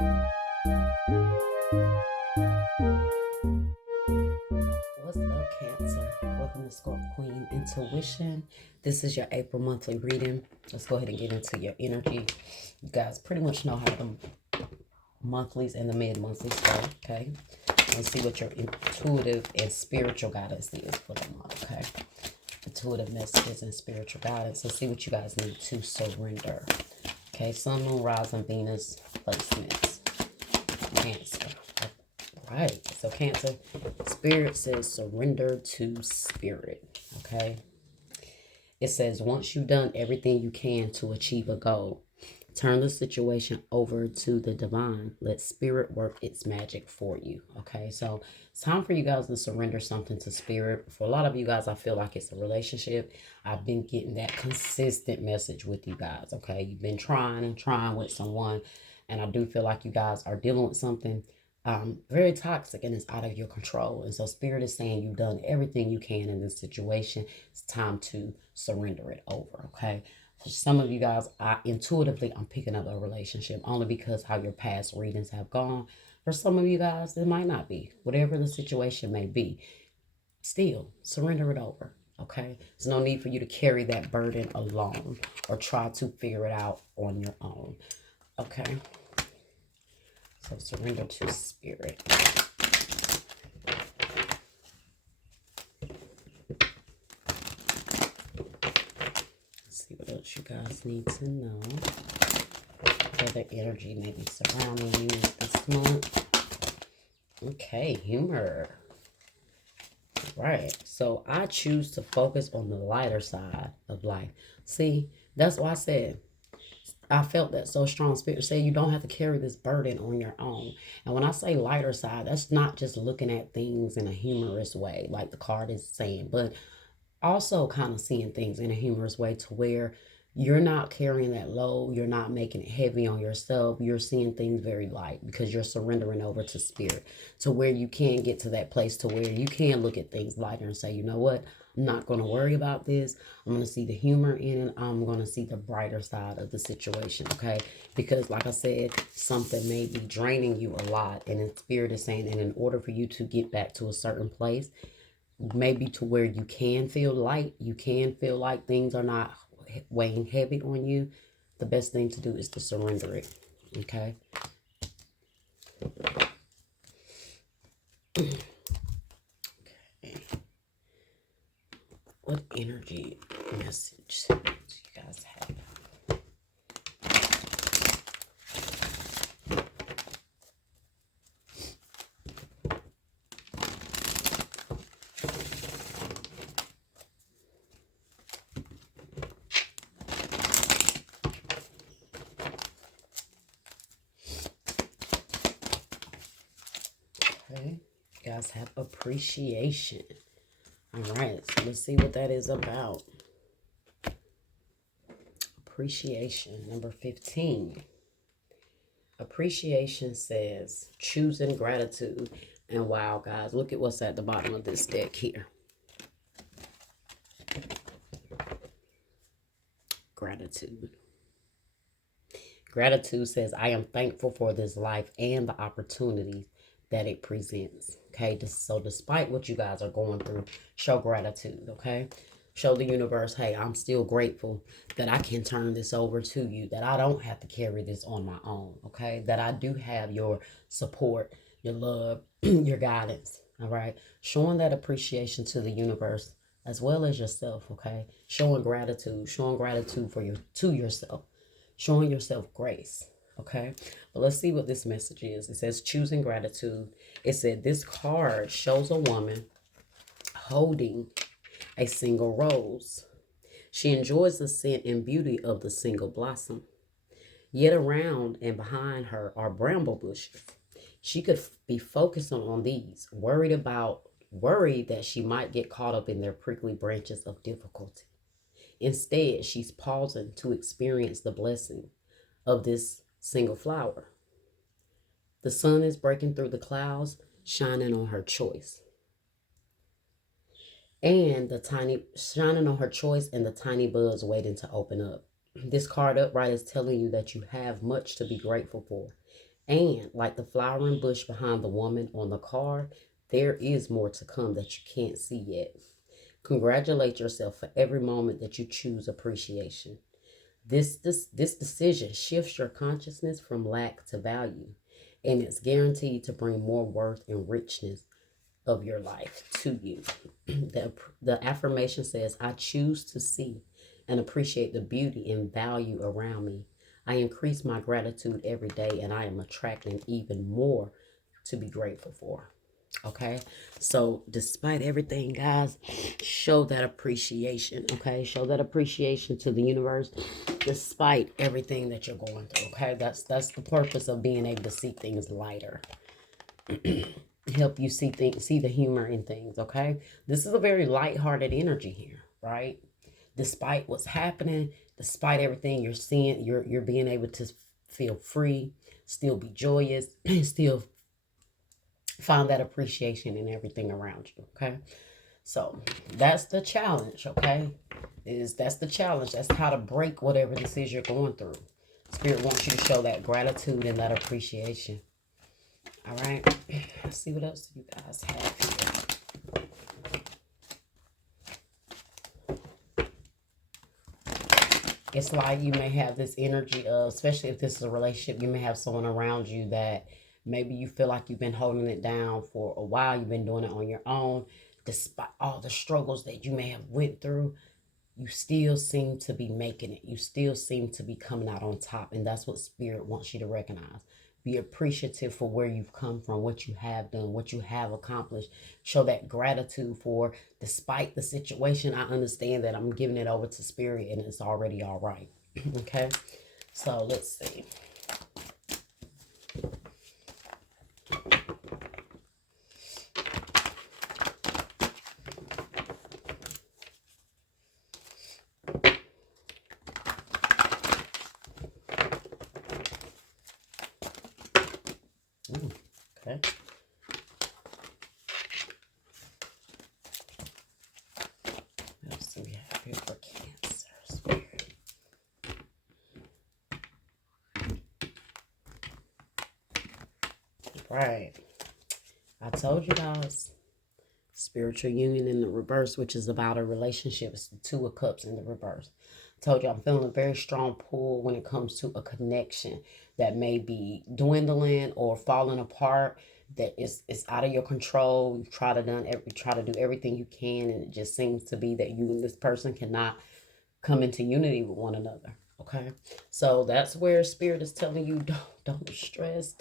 What's up, Cancer? Welcome to Scorp Queen Intuition. This is your April monthly reading. Let's go ahead and get into your energy. You guys pretty much know how the monthlies and the mid-monthlies go, okay? Let's see what your intuitive and spiritual guidance is for the month, okay? Intuitive messages and spiritual guidance. Let's see what you guys need to surrender. Okay, Sun, Moon, Rising, Venus placements. Cancer. Right. So Cancer, Spirit says surrender to Spirit. Okay. It says once you've done everything you can to achieve a goal, turn the situation over to the divine. Let Spirit work its magic for you. Okay. So it's time for you guys to surrender something to Spirit. For a lot of you guys, I feel like it's a relationship. I've been getting that consistent message with you guys. Okay. You've been trying and trying with someone. And I do feel like you guys are dealing with something very toxic and it's out of your control. And so Spirit is saying you've done everything you can in this situation. It's time to surrender it over, okay? For some of you guys, I'm picking up a relationship only because how your past readings have gone. For some of you guys, it might not be. Whatever the situation may be, still surrender it over, okay? There's no need for you to carry that burden alone or try to figure it out on your own, okay? So surrender to Spirit. Let's see what else you guys need to know. What other energy may be surrounding you this month. Okay, humor. Right. So I choose to focus on the lighter side of life. See, that's why I felt that so strong. Spirit said you don't have to carry this burden on your own. And when I say lighter side, that's not just looking at things in a humorous way, like the card is saying, but also kind of seeing things in a humorous way to where you're not carrying that load. You're not making it heavy on yourself. You're seeing things very light because you're surrendering over to Spirit to where you can get to that place to where you can look at things lighter and say, you know what? I'm not going to worry about this. I'm going to see the humor in it. I'm going to see the brighter side of the situation, okay? Because like I said, something may be draining you a lot. And in Spirit is saying, and in order for you to get back to a certain place, maybe to where you can feel light, you can feel like things are not weighing heavy on you, the best thing to do is to surrender it, okay? Okay. What energy message do you guys have? Okay, you guys have appreciation. All right, so let's see what that is about. Appreciation, number 15. Appreciation says choosing gratitude. And wow, guys, look at what's at the bottom of this deck here. Gratitude. Gratitude says, I am thankful for this life and the opportunities that it presents. Okay, so despite what you guys are going through, show gratitude, okay? Show the universe, hey, I'm still grateful that I can turn this over to you, that I don't have to carry this on my own, okay? That I do have your support, your love, your guidance, all right? Showing that appreciation to the universe as well as yourself, okay? Showing gratitude for to yourself, showing yourself grace, okay? But let's see what this message is. It says choosing gratitude. It said this card shows a woman holding a single rose. She enjoys the scent and beauty of the single blossom. Yet around and behind her are bramble bushes. She could be focusing on these, worried that she might get caught up in their prickly branches of difficulty. Instead, she's pausing to experience the blessing of this single flower. The sun is breaking through the clouds, shining on her choice. And the tiny shining on her choice and the tiny buds waiting to open up. This card upright is telling you that you have much to be grateful for And like the flowering bush behind the woman on the card, there is more to come that you can't see yet. Congratulate yourself for every moment that you choose appreciation. This decision shifts your consciousness from lack to value, and it's guaranteed to bring more worth and richness of your life to you. The affirmation says, I choose to see and appreciate the beauty and value around me. I increase my gratitude every day, and I am attracting even more to be grateful for. Okay, so despite everything, guys, show that appreciation. Okay, show that appreciation to the universe despite everything that you're going through. Okay, that's the purpose of being able to see things lighter. Help you see the humor in things. Okay, this is a very lighthearted energy here, right? Despite what's happening, despite everything you're seeing, you're being able to feel free, still be joyous, still find that appreciation in everything around you. Okay, so that's the challenge. Okay, that's the challenge. That's how to break whatever this is you're going through. Spirit wants you to show that gratitude and that appreciation. All right, let's see what else you guys have here. It's like you may have this energy of, especially if this is a relationship, you may have someone around you that maybe you feel like you've been holding it down for a while. You've been doing it on your own. Despite all the struggles that you may have went through, you still seem to be making it. You still seem to be coming out on top. And that's what Spirit wants you to recognize. Be appreciative for where you've come from, what you have done, what you have accomplished. Show that gratitude for, despite the situation, I understand that I'm giving it over to Spirit and it's already all right. Okay, so let's see. Okay. What else do we have here for Cancer Spirit? Right. I told you guys. Spiritual union in the reverse, which is about a relationship. It's the Two of Cups in the reverse. I told you I'm feeling a very strong pull when it comes to a connection that may be dwindling or falling apart, that is out of your control. You try to do everything you can, and it just seems to be that you and this person cannot come into unity with one another. Okay, so that's where Spirit is telling you, don't stress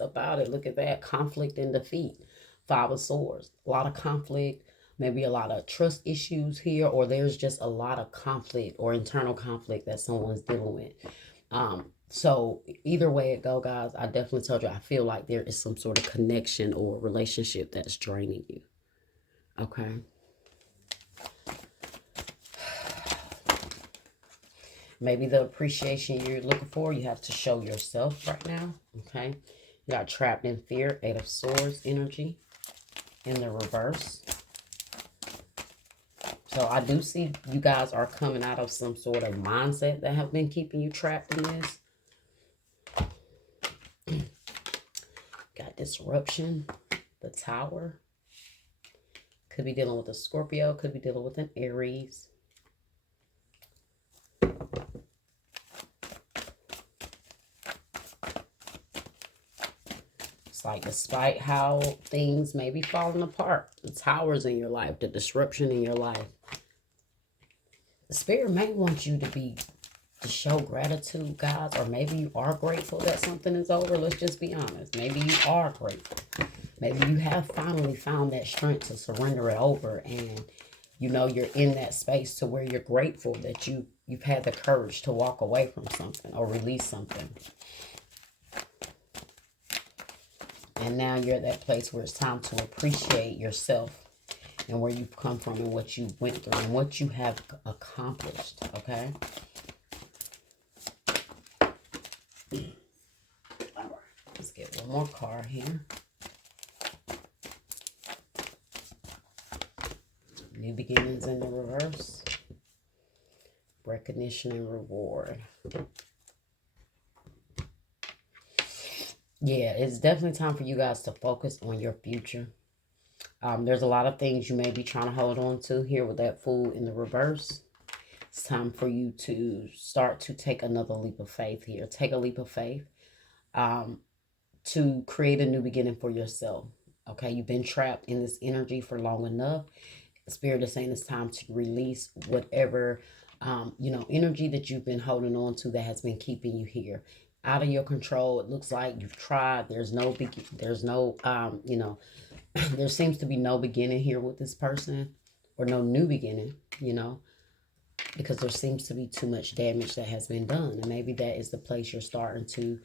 about it. Look at that, conflict and defeat. Five of Swords, a lot of conflict, maybe a lot of trust issues here, or there's just a lot of conflict or internal conflict that someone's dealing with. So either way it go, guys, I definitely told you I feel like there is some sort of connection or relationship that's draining you. Okay. Maybe the appreciation you're looking for, you have to show yourself right now. Okay. You got trapped in fear, Eight of Swords energy in the reverse. So I do see you guys are coming out of some sort of mindset that have been keeping you trapped in this. Got disruption, the Tower. Could be dealing with a Scorpio, could be dealing with an Aries. It's like despite how things may be falling apart, the Towers in your life, the disruption in your life, the Spirit may want you to show gratitude, guys, or maybe you are grateful that something is over. Let's just be honest. Maybe you are grateful. Maybe you have finally found that strength to surrender it over, and you know you're in that space to where you're grateful that you've had the courage to walk away from something or release something. And now you're at that place where it's time to appreciate yourself and where you've come from and what you went through and what you have accomplished, okay? All right, let's get one more card here. New beginnings in the reverse. Recognition and reward. Yeah, it's definitely time for you guys to focus on your future. There's a lot of things you may be trying to hold on to here with that Fool in the reverse. It's time for you to start to take another leap of faith here. Take a leap of faith to create a new beginning for yourself. Okay, you've been trapped in this energy for long enough. Spirit is saying it's time to release whatever energy that you've been holding on to that has been keeping you here out of your control. It looks like you've tried. There's no there seems to be no beginning here with this person, or no new beginning, because there seems to be too much damage that has been done. And maybe that is the place you're starting to,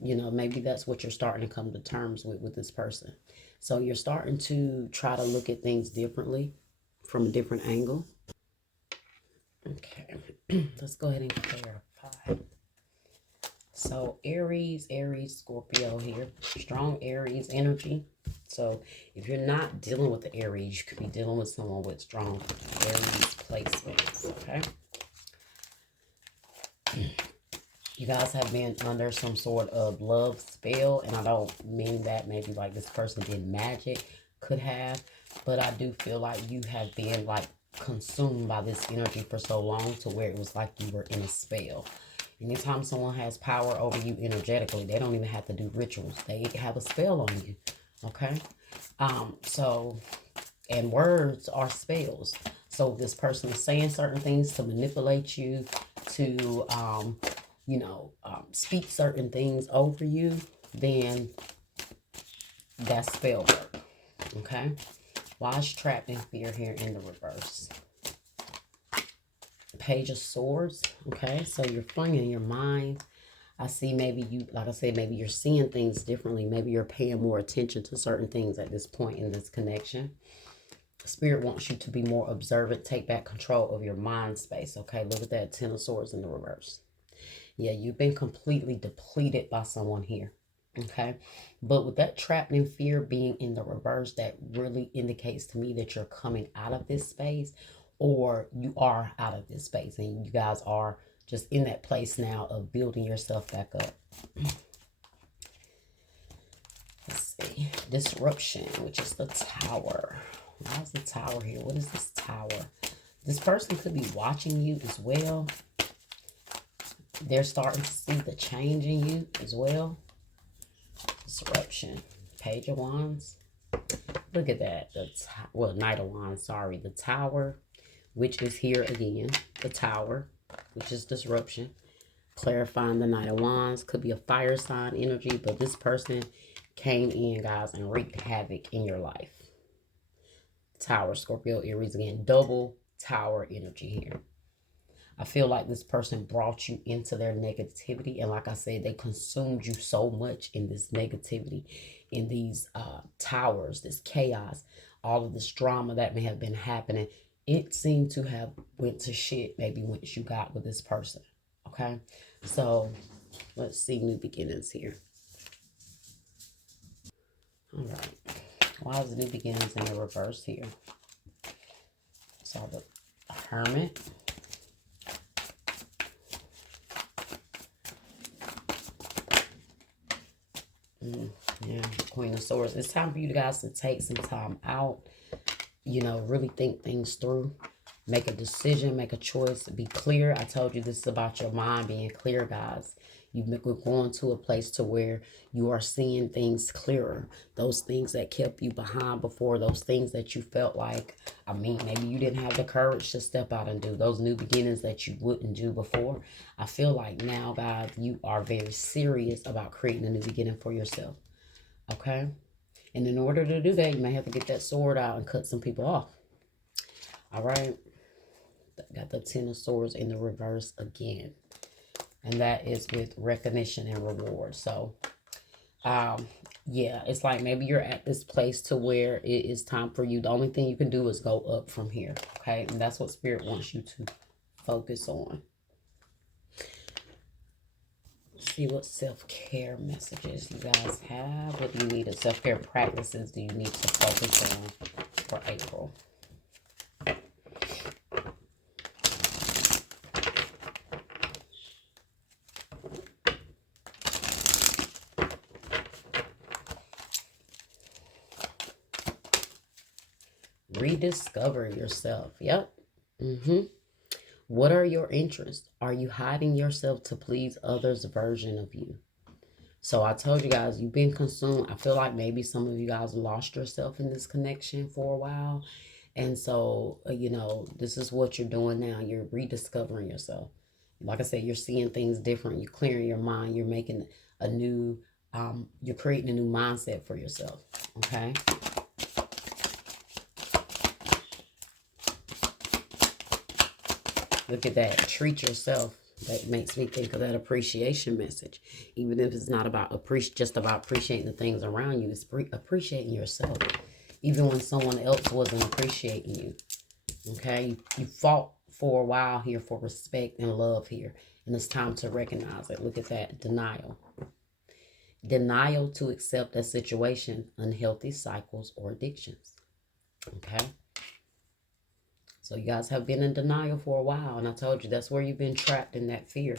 maybe that's what you're starting to come to terms with this person. So you're starting to try to look at things differently, from a different angle. Okay, let's go ahead and clarify. So Aries, Scorpio here, strong Aries energy. So if you're not dealing with the Aries, you could be dealing with someone with strong Aries placements, okay? You guys have been under some sort of love spell, and I don't mean that maybe like this person did magic, could have, but I do feel like you have been like consumed by this energy for so long to where it was like you were in a spell. Anytime someone has power over you energetically, they don't even have to do rituals. They have a spell on you, okay? And words are spells. So this person is saying certain things to manipulate you, to, speak certain things over you, then that's spell work, okay? Why is trapped in fear here in the reverse? Page of Swords, okay? So you're flinging your mind. I see maybe you, like I said, maybe you're seeing things differently. Maybe you're paying more attention to certain things at this point in this connection. Spirit wants you to be more observant. Take back control of your mind space, okay? Look at that Ten of Swords in the reverse. Yeah, you've been completely depleted by someone here, okay? But with that trapped in fear being in the reverse, that really indicates to me that you're coming out of this space, or you are out of this space, and you guys are just in that place now of building yourself back up. Let's see. Disruption, which is the Tower. Why is the Tower here? What is this Tower? This person could be watching you as well. They're starting to see the change in you as well. Disruption. Page of Wands. Look at that. Knight of Wands, sorry. The Tower, which is here again. The Tower, which is disruption. Clarifying the Knight of Wands. Could be a fire sign energy, but this person came in, guys, and wreaked havoc in your life. Tower, Scorpio, Aries again. Double Tower energy here. I feel like this person brought you into their negativity. And like I said, they consumed you so much in this negativity, in these towers, this chaos, all of this drama that may have been happening. It seemed to have went to shit maybe once you got with this person. Okay? So let's see new beginnings here. All right. Why is the new beginnings in the reverse here? So the Hermit. Yeah, Queen of Swords. It's time for you guys to take some time out, really think things through, make a decision, make a choice, be clear. I told you this is about your mind being clear, guys. You've been going to a place to where you are seeing things clearer. Those things that kept you behind before, those things that you felt like, maybe you didn't have the courage to step out and do. Those new beginnings that you wouldn't do before. I feel like now, guys, you are very serious about creating a new beginning for yourself. Okay? And in order to do that, you may have to get that sword out and cut some people off. All right? Got the Ten of Swords in the reverse again. And that is with recognition and reward. So, yeah, it's like maybe you're at this place to where it is time for you. The only thing you can do is go up from here. Okay? And that's what Spirit wants you to focus on. See what self-care messages you guys have. What do you need? Self-care practices do you need to focus on for April? Rediscover yourself. Yep. What are your interests? Are you hiding yourself to please others' version of you? So I told you guys, you've been consumed. I feel like maybe some of you guys lost yourself in this connection for a while. And so, this is what you're doing now. You're rediscovering yourself. Like I said, you're seeing things different. You're clearing your mind. You're making a new, you're creating a new mindset for yourself. Okay. Look at that. Treat yourself. That makes me think of that appreciation message. Even if it's not about just about appreciating the things around you, it's appreciating yourself. Even when someone else wasn't appreciating you. Okay? You fought for a while here for respect and love here. And it's time to recognize it. Look at that. Denial. Denial to accept a situation, unhealthy cycles, or addictions. Okay? So you guys have been in denial for a while. And I told you that's where you've been trapped in that fear.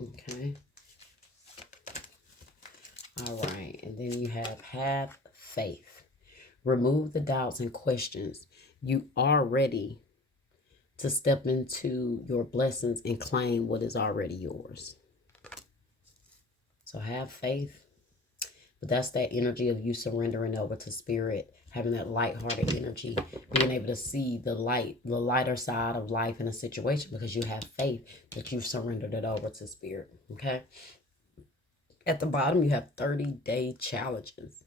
Okay. All right. And then you have faith. Remove the doubts and questions. You are ready to step into your blessings and claim what is already yours. So have faith. But that's that energy of you surrendering over to spirit, having that lighthearted energy, being able to see the lighter side of life in a situation because you have faith that you've surrendered it over to spirit. Okay. At the bottom, you have 30-day challenges.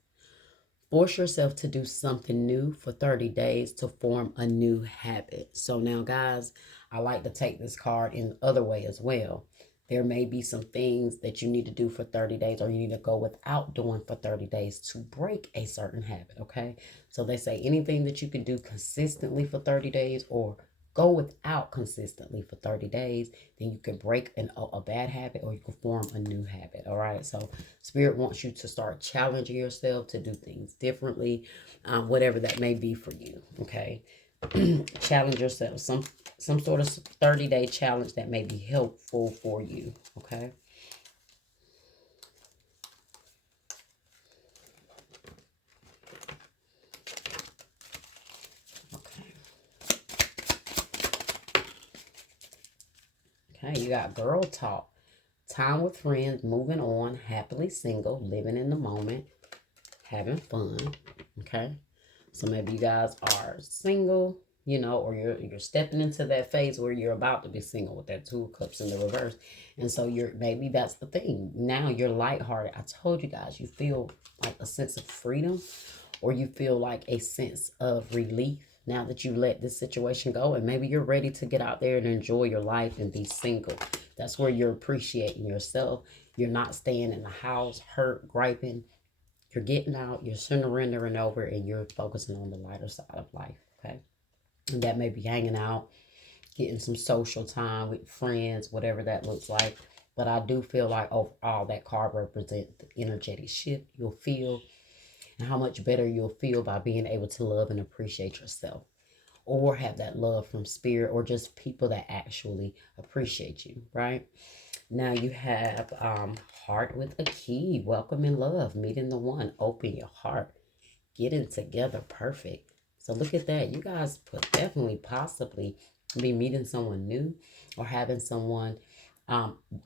Force yourself to do something new for 30 days to form a new habit. So now, guys, I like to take this card in the other way as well. There may be some things that you need to do for 30 days or you need to go without doing for 30 days to break a certain habit, okay? So they say anything that you can do consistently for 30 days or go without consistently for 30 days, then you can break a bad habit or you can form a new habit, all right? So Spirit wants you to start challenging yourself to do things differently, whatever that may be for you, okay? Challenge yourself. Some sort of 30-day challenge that may be helpful for you, okay? Okay, you got girl talk. Time with friends, moving on, happily single, living in the moment, having fun, okay? So maybe you guys are single, or you're stepping into that phase where you're about to be single with that 2 of Cups in the reverse. And so maybe that's the thing. Now you're lighthearted. I told you guys, you feel like a sense of freedom or you feel like a sense of relief now that you let this situation go. And maybe you're ready to get out there and enjoy your life and be single. That's where you're appreciating yourself. You're not staying in the house, hurt, griping. You're getting out, you're surrendering over, and you're focusing on the lighter side of life, okay? And that may be hanging out, getting some social time with friends, whatever that looks like. But I do feel like overall that card represents the energetic shift you'll feel and how much better you'll feel by being able to love and appreciate yourself or have that love from spirit or just people that actually appreciate you, right? Now you have heart with a key. Welcome and love. Meeting the one. Open your heart. Getting together. Perfect. So look at that. You guys could definitely possibly be meeting someone new or having someone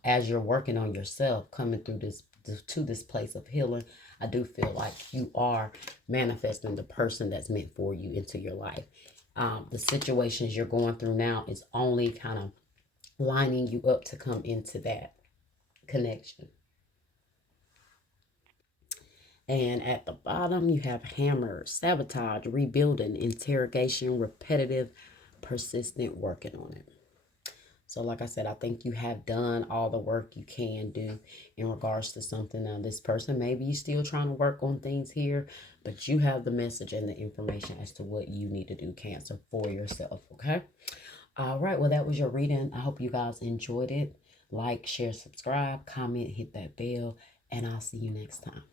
as you're working on yourself coming through this place of healing. I do feel like you are manifesting the person that's meant for you into your life. The situations you're going through now is only kind of lining you up to come into that connection. And at the bottom, you have hammer, sabotage, rebuilding, interrogation, repetitive, persistent, working on it. So like I said, I think you have done all the work you can do in regards to something. Now, this person, maybe you're still trying to work on things here, but you have the message and the information as to what you need to do, Cancer, for yourself, okay? All right, well, that was your reading. I hope you guys enjoyed it. Like, share, subscribe, comment, hit that bell, and I'll see you next time.